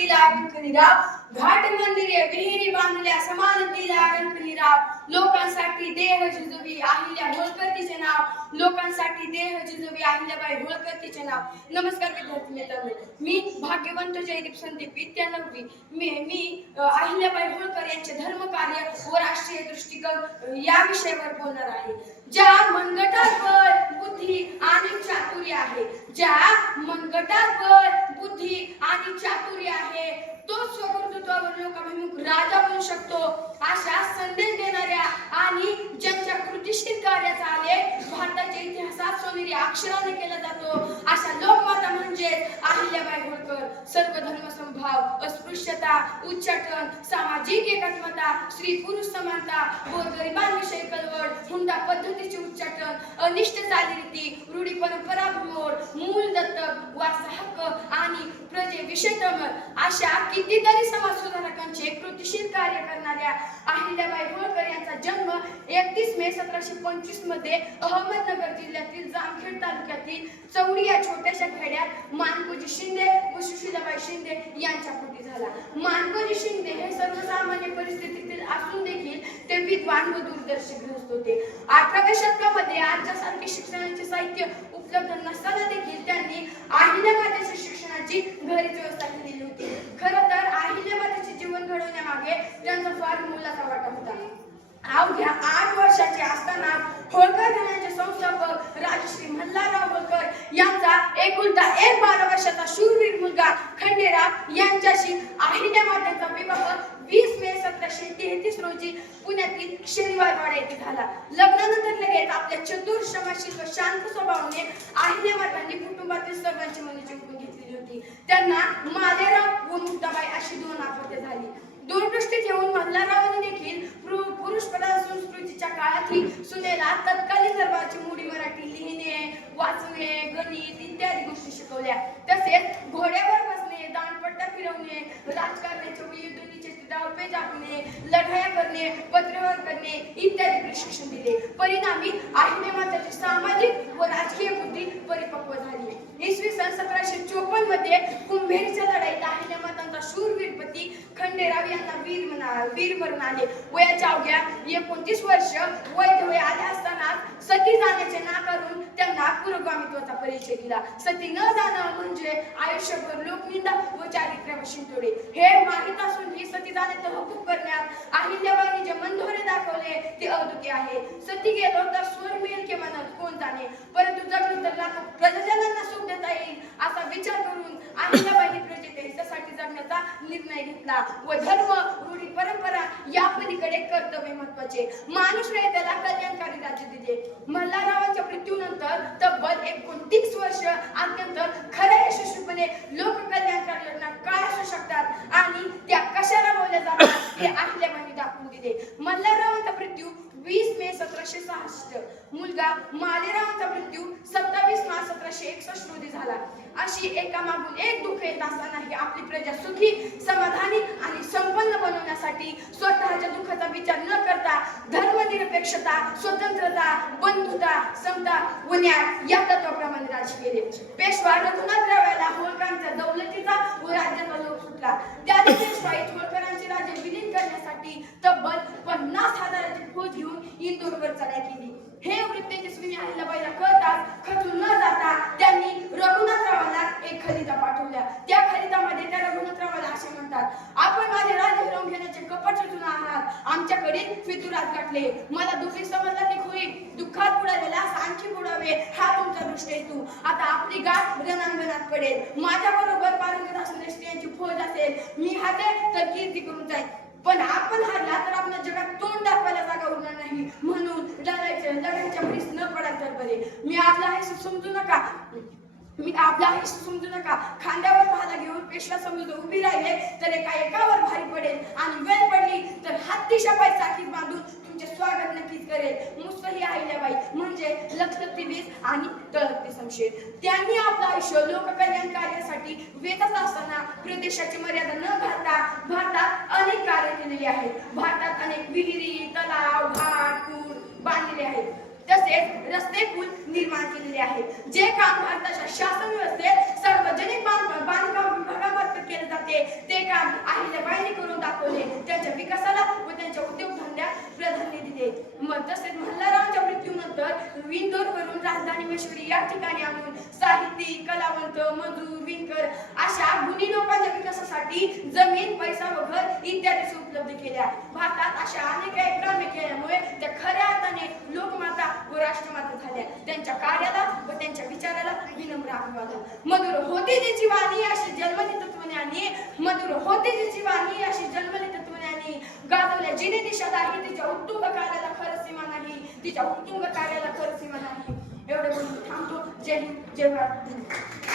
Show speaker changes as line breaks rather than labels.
दिला गणपतीराव घाट मंदिरे विहिरी बांधल्या समान दिला गणपतीराव लोकांसाठी देह जिजवी अहिल्या होळकर तिचे नाव. लोकांसाठी देह जिजवी अहिल्याबाई होळकर तिचे नाव. नमस्कार विद्यार्थी मित्रांनो मी भाग्यवंत जयदीप संदीप विद्या नववी मी मी अहिल्याबाई होळकर यांचे धर्मकार्य व राष्ट्रीय दृष्टिकोन या विषयावर बोलणार आहे. ज्या मनगटात बळ बुद्धी आणि चातुर्य आहे ज्या मनगटात बळ बुद्धी आणि चातुर्य आहे तो स्वकर्तृत्वावर लोकाभिमुख राजा बनू शकतो अशा संदेश आणि ज्यांच्या कृतिशील कार्याचा आलेख भारताच्या इतिहासात सोनेरी अक्षराने केला जातो. अशा लोकमाता म्हणजे अहिल्याबाई होळकर सर्व धर्म समभाव अस्पृश्यता उच्चाटन सामाजिक एकात्मता स्त्री पुरुष समानता गोरगरिबांविषयी कळवळ हुंडा पद्धतीचे उच्चाटन अनिष्ट चालीरीती रूढी परंपरा मोड मूल दत्तक वारसा हक्क आणि प्रजेविषयी अशा कितीतरी समाज सुधारकांचे कृतिशील कार्य करणाऱ्या अहिल्याबाई होळकर यांचा जन्म एकतीस मे सतराशे पंचवीसमध्ये अहमदनगर जिल्ह्यातील जामखेड तालुक्यातील चौडी या छोट्याशा खेड्यात मानकोजी शिंदे व सुशिलाबाई शिंदे यांच्या पोटी झाला. मानकोजी शिंदे हे सर्वसामान्य परिस्थितीतील असून देखील ते विद्वान व दूरदर्शी गृहस्थ होते. अठराव्या शतकामध्ये आजच्यासारखे शिक्षणाची साहित्य उपलब्ध नसताना देखील त्यांनी अहिल्याबाईच्या शिक्षणाची घरीच व्यवस्था केलेली होती. खरं तर अहिल्याबाईचे जीवन घडवण्यामागे त्यांचा फार मोलाचा वाटा होता. अवघ्या आठ वर्षाचे असताना होळकर घराण्याचे संस्थापक राजश्री मल्हारराव होळकर यांचा एकुलता एक बारा वर्षाचा शूरवीर मुलगा खंडेराव यांच्याशी अहिल्या मातेचा विवाह वीस मे सतराशे तेहतीस रोजी पुण्यातील शनिवारवाडा येथे झाला. लग्नानंतर लगेच आपल्या चतुर श्रमशील व शांत स्वभावाने अहिल्या मातांनी कुटुंबातील सर्वांची मने जिंकून घेतलेली होती. त्यांना मालेराव व मुक्ताबाई अशी दोन अपत्ये झाली. दूरदृष्टी ठेवून मल्हाररावांनी देखील पुरुष प्रधान संस्कृतीच्या काळातही सुनेला तत्कालीन दरबारची मुडी मराठी लिहिणे वाचणे गणित इत्यादी गोष्टी शिकवल्या. तसेच घोड्यावर बसणे दानपट्टा फिरवणे राजकारणाचे व जागणे लढाया करणे पत्रव्यवहार करणे इत्यादी प्रशिक्षण दिले. परिणामी आहिने माताची सामाजिक व राजकीय बुद्धी परिपक्व झाली. इसवी सन सतराशे चोपन्नमध्ये कुंभेरीच्या लढाईत अहिल्या खंडेराव यांना वीर म्हणा वीर मरण आले. वयाच्या अवघ्या एकोणतीस वर्ष वैध वय आले असताना सती जाण्याचे नाकारून त्यांना पुरोगामित्वाचा परिचय दिला. सती न जाणं म्हणजे आयुष्यभर लोकनिंदा व चारित्र्यापासून तोडे हे माहीत असून ही सती जाण्याचं हकूक करण्यात अहिल्याबाईंनी जे मंदोरे दाखवले ते अवधुके आहे. सती गेलो तर स्वर मिळेल किंवा न कोण जाणे? परंतु जगलो तर लाखो प्रजाजनांना सुख देता येईल असा विचार करून अहिल्याबाईंनी प्रजे करण्याचा निर्णय घेतला. व धर्म रूढी परंपरा या पलीकडे कर्तव्य महत्त्वाचे माणूस त्याला कल्याणकारी राज्य दिले मल्हाररावांच्या मृत्यूनंतर तब्बल एकोणतीस वर्ष अत्यंत खऱ्या यशस्वीपणे लोककल्याणकारी योजना काय असू शकतात. आणि त्या कशा राबवल्या जातात हे अहिल्याबाईंनी दाखवून दिले मल्हाररावांचा मृत्यू वीस मे सतराशे सहासष्ट. मुलगा मालेरावांचा मृत्यू सत्तावीस मार्च सतराशे एकसष्ट रोजी झाला. अशी एका मागून एक दुःख येत असतानाही आपली प्रजा सुखी समाधानी आणि संपन्न बनवण्यासाठी स्वतःच्या दुःखाचा विचार न करता धर्मनिरपेक्षता स्वतंत्रता बंधुता समता व न्याय या तत्वाप्रमाणे राज्य केले. पेशवा रघुनाथरावाला होळकरांच्या दौलतीचा व राज्याचा लोक सुटला. त्या पेशवाईत होळकरांचे राज्य विलीन करण्यासाठी तब्बल पन्नास हजाराची फौज घेऊन इंदोरवर चढाई केली. हे खचून न जाता त्यांनी रघुनाथरावाला एक खलिता पाठवल्या. त्या खरिदामध्ये त्या रघुनाथरावाला असे म्हणतात आपण माझे राज्य हिरावून घेण्याचे कपट रचून आहात. आमच्याकडे फितुरात गाठले. मला दुःखी समजला की खुई दुःखात बुडालेला आणखी बुडावे हा तुमचा दृष्ट हेतू. आता आपली गाठ रणांगणात पडेल. माझ्या बरोबर पारंगत असणाऱ्या स्त्रियांची फौज असेल. मी हाते तर कीर्ती करून जाईल पण आपण हारला तर आपल्या जगात तोंड दाखवायला जागा उरणार नाही. म्हणून लढायचं लढायच्या भरीस न पडायचं बरे. मी आपला हे समजू नका. मी आपला हे समजू नका. खांद्यावर भाला घेऊन पेशवा समजून उभी राहिले तर एका एकावर भारी पडेल आणि वेळ पडली तर हत्ती शपाई चाकीत बांधून तुमचे स्वागत नक्कीच करेल. मुस्तही ही म्हणजे आणि तळपती शमशेर त्यांनी आपलं आयुष्य लोककल्याण कार्यासाठी वेतच असताना प्रदेशाची मर्यादा न घालता भारतात अनेक कार्य केलेली आहेत. भारतात अनेक विहिरी तलाव घाट पूल बांधलेले आहेत. तसेच रस्ते पूल निर्माण केलेले आहेत. जे काम भारताच्या शासन व्यवस्थेत सार्वजनिक बांधकाम विभागामार्फत केले जाते ते काम अहिल्याबाईंनी करून दाखवले. त्याच्या विकासाला व त्यांच्या प्राधान्य दिले. तसेच मल्हाररावांच्या मृत्यूनंतर विंदोरवरून राजधानी मेश्वरी या ठिकाणी आणून साहित्यिक कलावंत मजूर विणकर अशा गुणी लोकांच्या विकासासाठी जमीन पैसा व घर इत्यादी उपलब्ध केल्या. भारतात अशा अनेक काही कामे केल्यामुळे त्या खऱ्या अर्थाने लोकमाता व राष्ट्रमाता झाल्या. त्यांच्या कार्याला व त्यांच्या विचाराला विनम्र अभिवादन. मधुर होते तिची वाणी अशी जन्मनी तत्वज्ञानी मधुर होते तिची वाणी तिने दिशा दाही तिच्या उत्तुंग कार्याला खरं सीमा नाही तिच्या उत्तुंग कार्याला खरं सीमा नाही. एवढे बोलून थांबतो. जय हिंद जय भारत.